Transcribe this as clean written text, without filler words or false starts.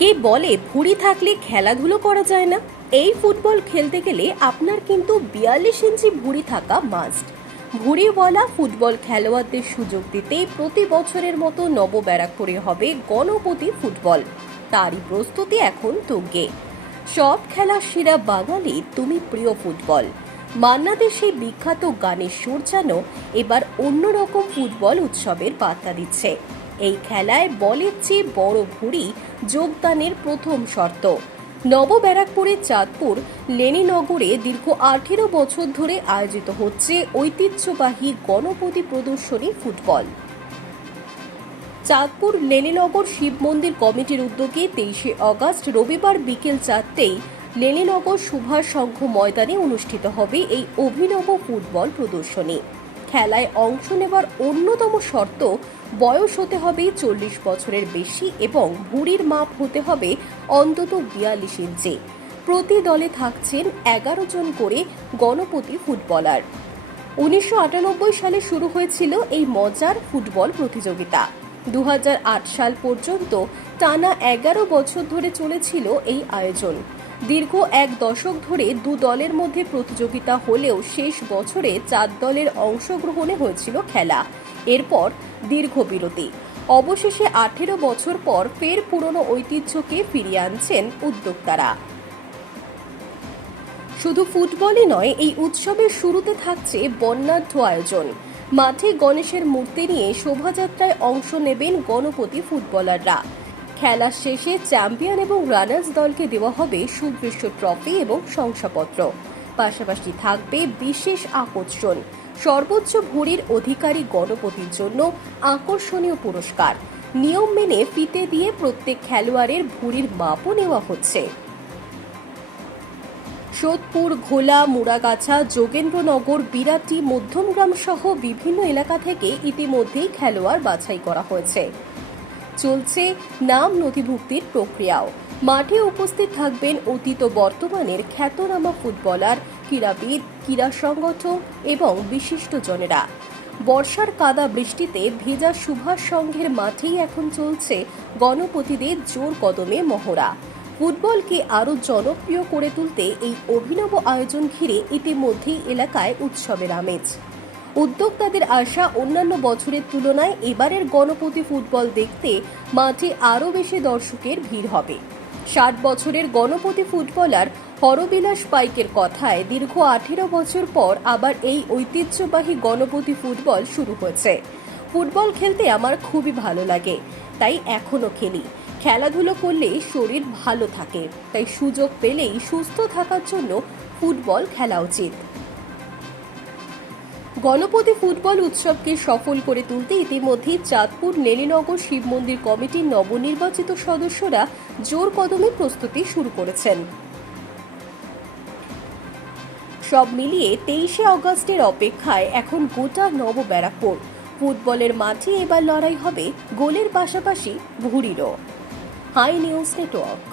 কে বলে ভুঁড়ি থাকলে খেলাধুলো করা যায় না? এই ফুটবল খেলতে গেলে আপনার কিন্তু 42 ইঞ্চি ভুঁড়ি থাকা মাস্ট। ভুঁড়িওয়ালা ফুটবল খেলোয়াড়দের সুযোগ দিতে প্রতি বছরের মতো নবব্যারাকপুরে হবে গণপতি ফুটবল। তারই প্রস্তুতি এখন তুঙ্গে। সব খেলার সেরা বাঙালি তুমি প্রিয় ফুটবল। মান্নাদের সেই বিখ্যাত গানের সুর যেন এবার অন্যরকম ফুটবল উৎসবের বার্তা দিচ্ছে। এই খেলায় বলের চেয়ে বড় ভুঁড়ি যোগদানের প্রথম শর্ত। নবব্যারাকপুরের চাঁদপুর লেনিনগরে দীর্ঘ 18 বছর ধরে আয়োজিত হচ্ছে ঐতিহ্যবাহী গণপতি প্রদর্শনী ফুটবল। চাঁদপুর লেনিনগর শিব মন্দির কমিটির উদ্যোগে 23 আগস্ট রবিবার বিকেল 4টায় লেনিনগর সুভাষ সংঘ ময়দানে অনুষ্ঠিত হবে এই অভিনব ফুটবল প্রদর্শনী। খেলায় অংশ নেবার অন্যতম শর্ত বয়স হতে হবে 40 বছরের বেশি এবং ভুঁড়ির মাপ হতে হবে অন্তত 42 ইঞ্চি। প্রতি দলে থাকছেন 11 জন করে গণপতি ফুটবলার। 1998 সালে শুরু হয়েছিল এই মজার ফুটবল প্রতিযোগিতা। 2008 সাল পর্যন্ত টানা 11 বছর ধরে চলেছিল এই আয়োজন। দীর্ঘ এক দশক ধরে দু দলের মধ্যে প্রতিযোগিতা হলেও শেষ বছরে 4 দলের অংশগ্রহণে হয়েছিল খেলা। এরপর দীর্ঘ বিরতি। অবশেষে 18 বছর পর ফের পুরনো ঐতিহ্যকে ফিরিয়ে আনছেন উদ্যোক্তারা। শুধু ফুটবলই নয়, এই উৎসবের শুরুতে থাকছে বর্ণাঢ্য আয়োজন। মাঠে গণেশের মূর্তি নিয়ে শোভাযাত্রায় অংশ নেবেন গণপতি ফুটবলাররা। খেলা শেষে চ্যাম্পিয়ন এবং রানার্স দলকে দেওয়া হবে সুদৃশ্য ট্রফি এবং শংসাপত্র। পাশাপাশি থাকবে বিশেষ আকর্ষণ, সর্বোচ্চ ভুঁড়ির অধিকারী গণপতির জন্য আকর্ষণীয় পুরস্কার। নিয়ম মেনে ফিতে দিয়ে প্রত্যেক খেলোয়াড়ের ভুঁড়ির মাপও নেওয়া হচ্ছে। সোদপুর, ঘোলা, মুড়াগাছা, যোগেন্দ্রনগর, বিরাটি, মধ্যমগ্রাম সহ বিভিন্ন এলাকা থেকে ইতিমধ্যেই খেলোয়াড় বাছাই করা হয়েছে। চলছে নাম নথিভুক্তির প্রক্রিয়াও। মাঠে উপস্থিত থাকবেন অতীত বর্তমানের খ্যাতনামা ফুটবলার, ক্রীড়াবিদ, ক্রীড়া সংগঠক এবং বিশিষ্টজনেরা। বর্ষার কাদা বৃষ্টিতে ভেজা সুভাষ সংঘের মাঠেই এখন চলছে গণপতিদের জোর কদমে মহড়া। ফুটবলকে আরও জনপ্রিয় করে তুলতে এই অভিনব আয়োজন ঘিরে ইতিমধ্যেই এলাকায় উৎসবের আমেজ। উদ্যোক্তাদের আশা, অন্যান্য বছরের তুলনায় এবারের গণপতি ফুটবল দেখতে মাঠে আরও বেশি দর্শকের ভিড় হবে। 60 বছরের গণপতি ফুটবলার হরবিলাস পাইকের কথায় দীর্ঘ 18 বছর পর আবার এই ঐতিহ্যবাহী গণপতি ফুটবল শুরু হয়েছে। ফুটবল খেলতে আমার খুবই ভালো লাগে, তাই এখনও খেলি। খেলাধুলো করলে শরীর ভালো থাকে, তাই সুযোগ পেলেই সুস্থ থাকার জন্য ফুটবল খেলা উচিত। গণপতি ফুটবল উৎসবকে সফল করে তুলতে ইতিমধ্যেই চাঁদপুর লেনিনগর শিব মন্দির কমিটির নবনির্বাচিত সদস্যরা জোর কদমে প্রস্তুতি শুরু করেছেন। সব মিলিয়ে 23 আগস্টের অপেক্ষায় এখন গোটা নবব্যারাকপুর। ফুটবলের মাঠে এবার লড়াই হবে গোলের পাশাপাশি ভুঁড়িরও। High news network.